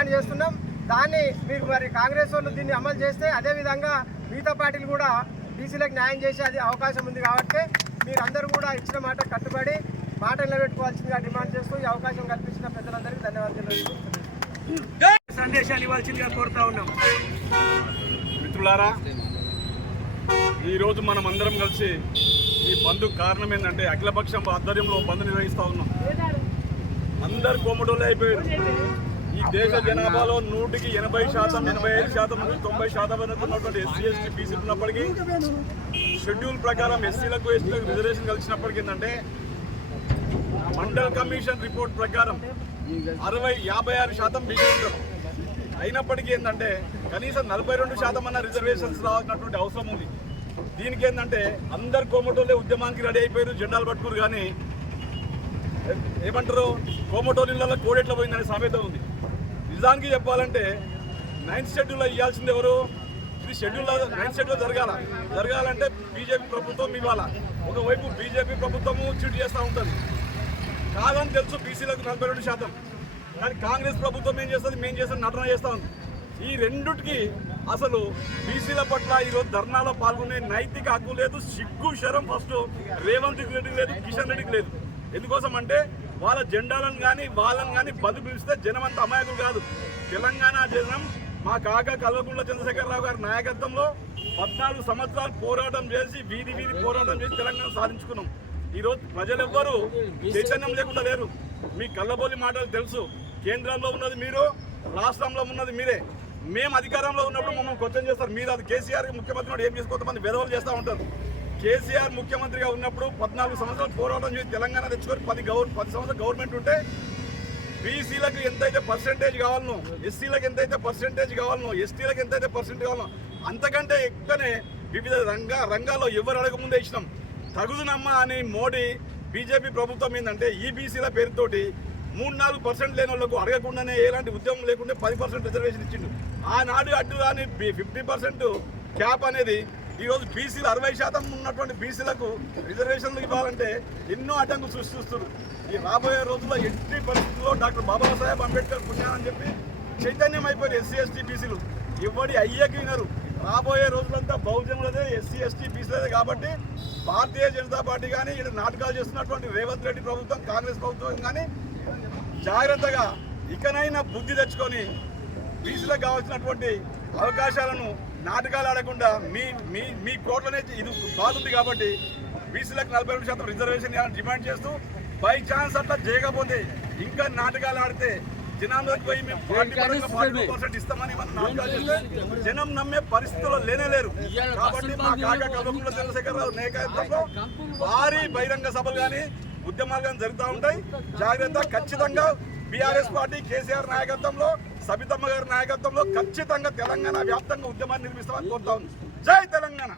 Demand చేస్తున్నాం. దాన్ని మీరు మరి కాంగ్రెస్ వాళ్ళు దీన్ని అమలు చేస్తే అదేవిధంగా మిగతా పార్టీలు కూడా బీసీలకు న్యాయం చేసే అది అవకాశం ఉంది. కాబట్టి మీరందరూ కూడా ఇచ్చిన మాట కట్టుబడి మాట నిలబెట్టుకోవాల్సిందిగా డిమాండ్ చేస్తూ ఈ అవకాశం కల్పించిన పెద్దలందరికీ ధన్యవాదాలు. సందేశాలు ఇవ్వాల్సిందిగా కోరుతా ఉన్నాం. మిత్రులారా, ఈరోజు మనం అందరం కలిసి ఈ బంద్ కారణం ఏంటంటే అఖిలపక్షం ఆధ్వర్యంలో బంద్ నిర్వహిస్తూ ఉన్నాం. అందరు కోమటోళ్ళు అయిపోయారు. ఈ దేశ జనాభాలో 100కి 80%, 85% నుంచి 90% వరకు ఉన్నటువంటి ఎస్సీ ఎస్టీ బీసీలు ఉన్నప్పటికీ షెడ్యూల్ ప్రకారం ఎస్సీలకు ఎస్టీలకు రిజర్వేషన్ కలిసినప్పటికీ ఏంటంటే మండల్ కమిషన్ రిపోర్ట్ ప్రకారం 56% బీసీ ఉంటారు. అయినప్పటికీ ఏంటంటే కనీసం 42% అన్న రిజర్వేషన్స్ రావాల్సినటువంటి అవసరం ఉంది. దీనికి ఏంటంటే అందరు కోమటోళ్ళే ఉద్యమానికి రెడీ అయిపోయారు, జెండాలు పట్టుకురు. కానీ ఏమంటారు, కోమటోళ్ళ కోడెట్ల పోయిందనే సామెత ఉంది. నిజానికి చెప్పాలంటే 9th షెడ్యూల్లో ఇవ్వాల్సింది ఎవరు? ఇది 9th షెడ్యూల్ జరగాలంటే బీజేపీ ప్రభుత్వం ఇవ్వాలా. ఒకవైపు బీజేపీ ప్రభుత్వము చీట్ చేస్తూ ఉంటుంది. కాదని తెలుసు బీసీలకు 42%. కానీ కాంగ్రెస్ ప్రభుత్వం ఏం చేస్తుంది, మేము చేస్తుంది నటన చేస్తూ ఉంది. ఈ రెండుకి అసలు బీసీల పట్ల ఈరోజు ధర్నాలో పాల్గొనే నైతిక హక్కు లేదు, సిగ్గు శరం ఫస్ట్ రేవంత్ రెడ్డికి లేదు, కిషన్ రెడ్డికి లేదు. ఎందుకోసం అంటే వాళ్ళ జెండాలను కానీ వాళ్ళని కానీ బదులు పిలిస్తే జనం అంత అమాయకులు కాదు. తెలంగాణ జనం మా కాక కల్వకుంట్ల చంద్రశేఖరరావు గారి నాయకత్వంలో 14 సంవత్సరాలు పోరాటం చేసి వీధి పోరాటం చేసి తెలంగాణ సాధించుకున్నాం. ఈరోజు ప్రజలెవ్వరూ చైతన్యం లేకుండా లేరు. మీ కళ్ళబోలి మాటలు తెలుసు. కేంద్రంలో ఉన్నది మీరు, రాష్ట్రంలో ఉన్నది మీరే. మేము అధికారంలో ఉన్నప్పుడు మమ్మల్ని క్వశ్చన్ చేస్తారు. మీరు అది కేసీఆర్ ముఖ్యమంత్రి ఏం చేసి కొంతమంది విధవలు చేస్తూ ఉంటారు. కేసీఆర్ ముఖ్యమంత్రిగా ఉన్నప్పుడు 14 సంవత్సరాలు పోరాటం చేసి తెలంగాణ తెచ్చుకొని 10 సంవత్సరాలు గవర్నమెంట్ ఉంటే బీసీలకు ఎంతైతే పర్సెంటేజ్ కావాలనో, ఎస్సీలకు ఎంతైతే పర్సెంటేజ్ కావాలనో, ఎస్టీలకు ఎంతైతే పర్సెంటేజ్ కావాలనో అంతకంటే ఎక్కువనే వివిధ రంగాల్లో ఎవరు అడగముందే ఇచ్చినాం. తగుదునమ్మా అని మోడీ బీజేపీ ప్రభుత్వం ఏంటంటే ఈ బీసీల పేరుతోటి 3-4% లేని వాళ్ళకు అడగకుండానే ఎలాంటి ఉద్యమం లేకుండా 10% రిజర్వేషన్ ఇచ్చిండు. ఆనాడు అడ్డు కానీ 50% క్యాప్ అనేది ఈరోజు బీసీలు 60% ఉన్నటువంటి బీసీలకు రిజర్వేషన్లు ఇవ్వాలంటే ఎన్నో అడ్డంకులు సృష్టిస్తున్నారు. ఈ రాబోయే రోజుల్లో ఎట్టి పరిస్థితుల్లో డాక్టర్ బాబాసాహెబ్ అంబేద్కర్ పుణ్యాన్ని చెప్పి చైతన్యం అయిపోయారు ఎస్సీ ఎస్టీ బీసీలు. ఎవడి అయ్యేకి వినరు. రాబోయే రోజులంతా బహుజనులదే, ఎస్సీ ఎస్టీ బీసీలదే. కాబట్టి భారతీయ జనతా పార్టీ కానీ ఇక్కడ నాటకాలు చేస్తున్నటువంటి రేవంత్ రెడ్డి ప్రభుత్వం, కాంగ్రెస్ ప్రభుత్వం కానీ జాగ్రత్తగా ఇకనైనా బుద్ధి తెచ్చుకొని బీసీలకు కావాల్సినటువంటి అవకాశాలను నాటకాలు ఆడకుండా మీ కోట్లనే ఇది బాగుంది. కాబట్టి బీసీలకు 42% రిజర్వేషన్ డిమాండ్ చేస్తూ బై ఛాన్స్ అట్లా చేయకపోతే ఇంకా నాటకాలు ఆడితే జనాల్లోకి పోయి మేము 40% ఇస్తామని మనం నాటకాలు చేస్తే జనం నమ్మే పరిస్థితుల్లో లేనేలేరు. కాబట్టి మా కాక కల్వకుంట్ల చంద్రశేఖరరావు నాయకత్వంలో భారీ బహిరంగ సభలు కానీ ఉద్యమాలు కానీ జరుగుతూ ఉంటాయి. జాగ్రత్త. ఖచ్చితంగా బీఆర్ఎస్ పార్టీ కేసీఆర్ నాయకత్వంలో, సబితమ్మ గారి నాయకత్వంలో ఖచ్చితంగా తెలంగాణ వ్యాప్తంగా ఉద్యమాన్ని నిర్మిస్తామని కోరుతా ఉంది. జై తెలంగాణ.